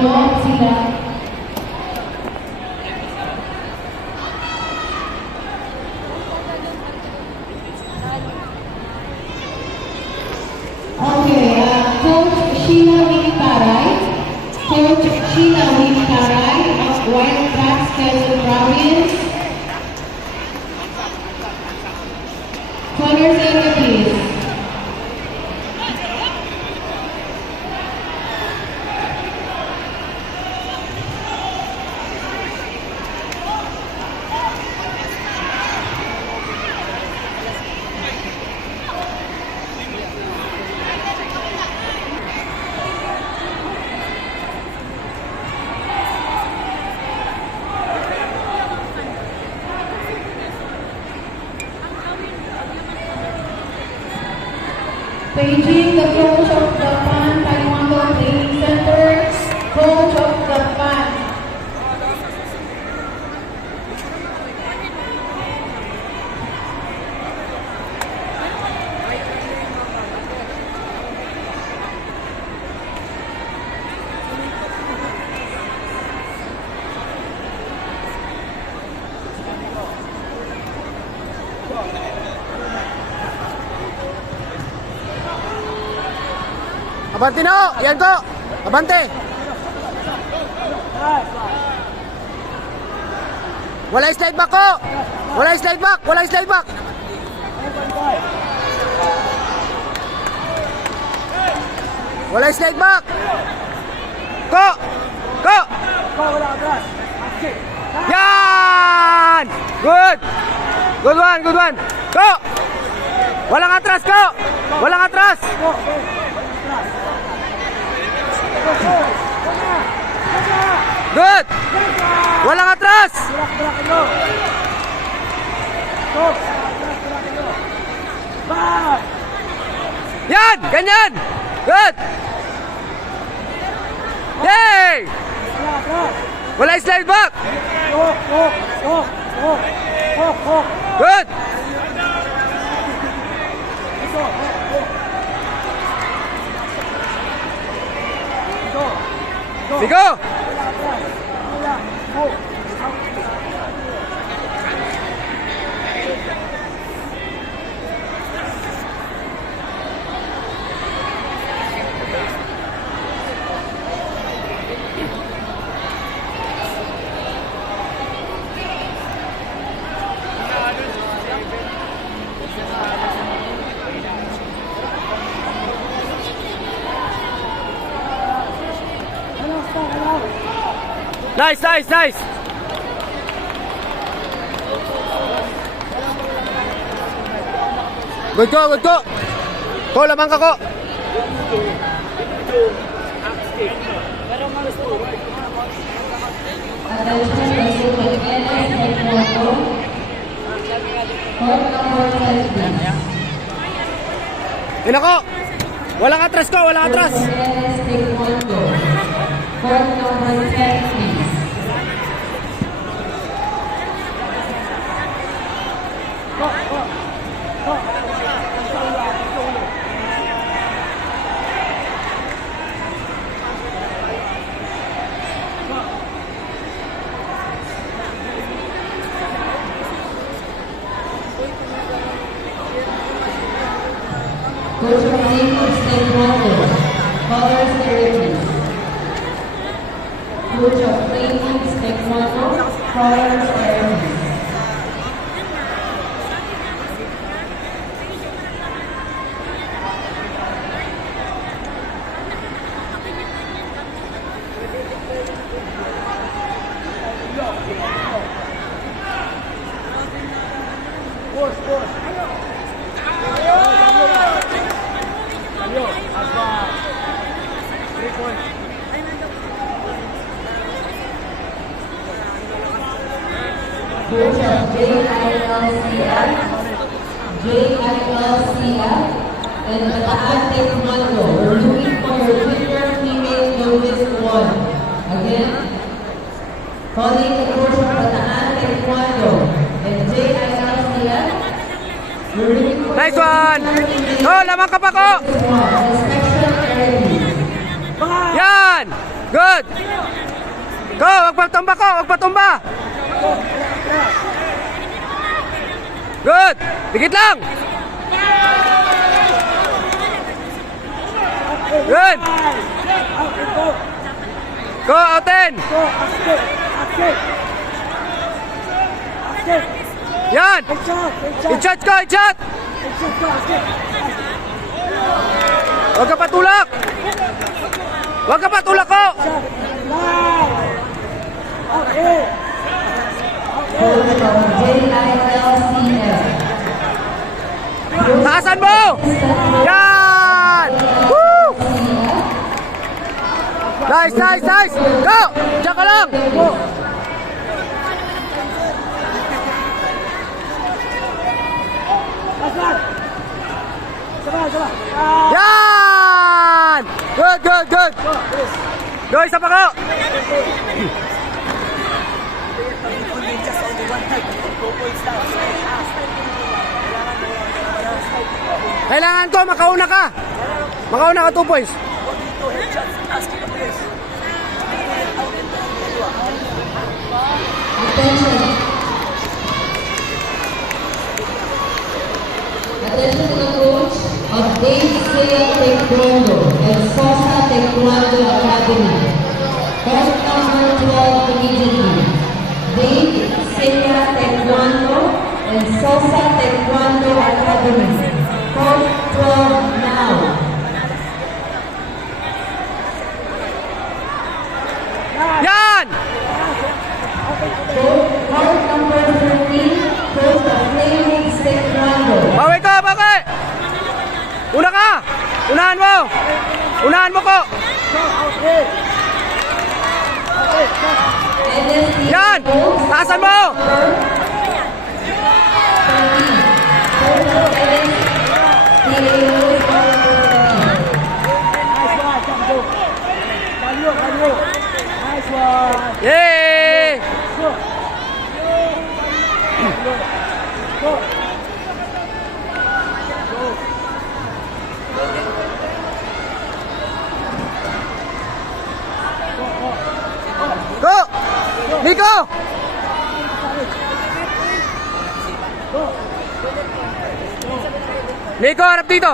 Tulong sila. Okay, Coach Sheila Winnie-Taray. Coach Sheila Winnie-Taray of Wildcats Quezon Province. Colors area, please. Beijing, the coach of the PAN Taekwondo Training Center, coach of the PAN. Abante na! Yan ko! Abante! Wala slide back ko! Wala slide back! Wala slide back! Wala slide back! Ko! Ko! Yan! Good! Good one! Good one! Ko! Walang atras ko! Walang atras! Good! Walang atras! Yan! Ganyan! Good! Yay! Wala slide back! Good! Sigo! Nice, nice, nice! Good go, good go! Ko, lamang ka ko! Yan ako! Walang atras ko, walang atras! Court number 10, please. Coach of Team State Wonder, colors area, please. Coach of Training Taekwondo, colors area, please. Coach of JILCF, and Bataan Taekwondo. We're looking for your Twitter female novice 1. Again, calling the coach of Bataan Taekwondo and JILCF. We're looking for nice one! Oh, lamang ka pa ko! Inspection area. Yan! Good. Go, wag patumba ko, wag patumba. Good. Dikit lang. Good. Go, outin. Yan. I-shot ko, i-shot. Huwag ka patulak. Huwag ka patulak ko. Coach from JILCF. Taasan mo. Yan. Woo. Nice, nice, nice. Go. Diyan ka lang. Yan. Good, good, good. Go, isa pa ko. Kailangan ko, makauna ka. Makauna ka 2 points. Attention. Attention to the coach of Dave Silla Taekwondo and Sosa Taekwondo Academy. Coach number 12 immediately. Dave Silla Taekwondo and Sosa Taekwondo Academy. Coach 12 now. Yan. Coach number 13, coach of Flaming Taekwondo. Bawi ka, bawi. Una ka. Unahan mo. Unahan mo ko. Yan. Taasan mo. Yay! Go! Nico! Nico, harap dito!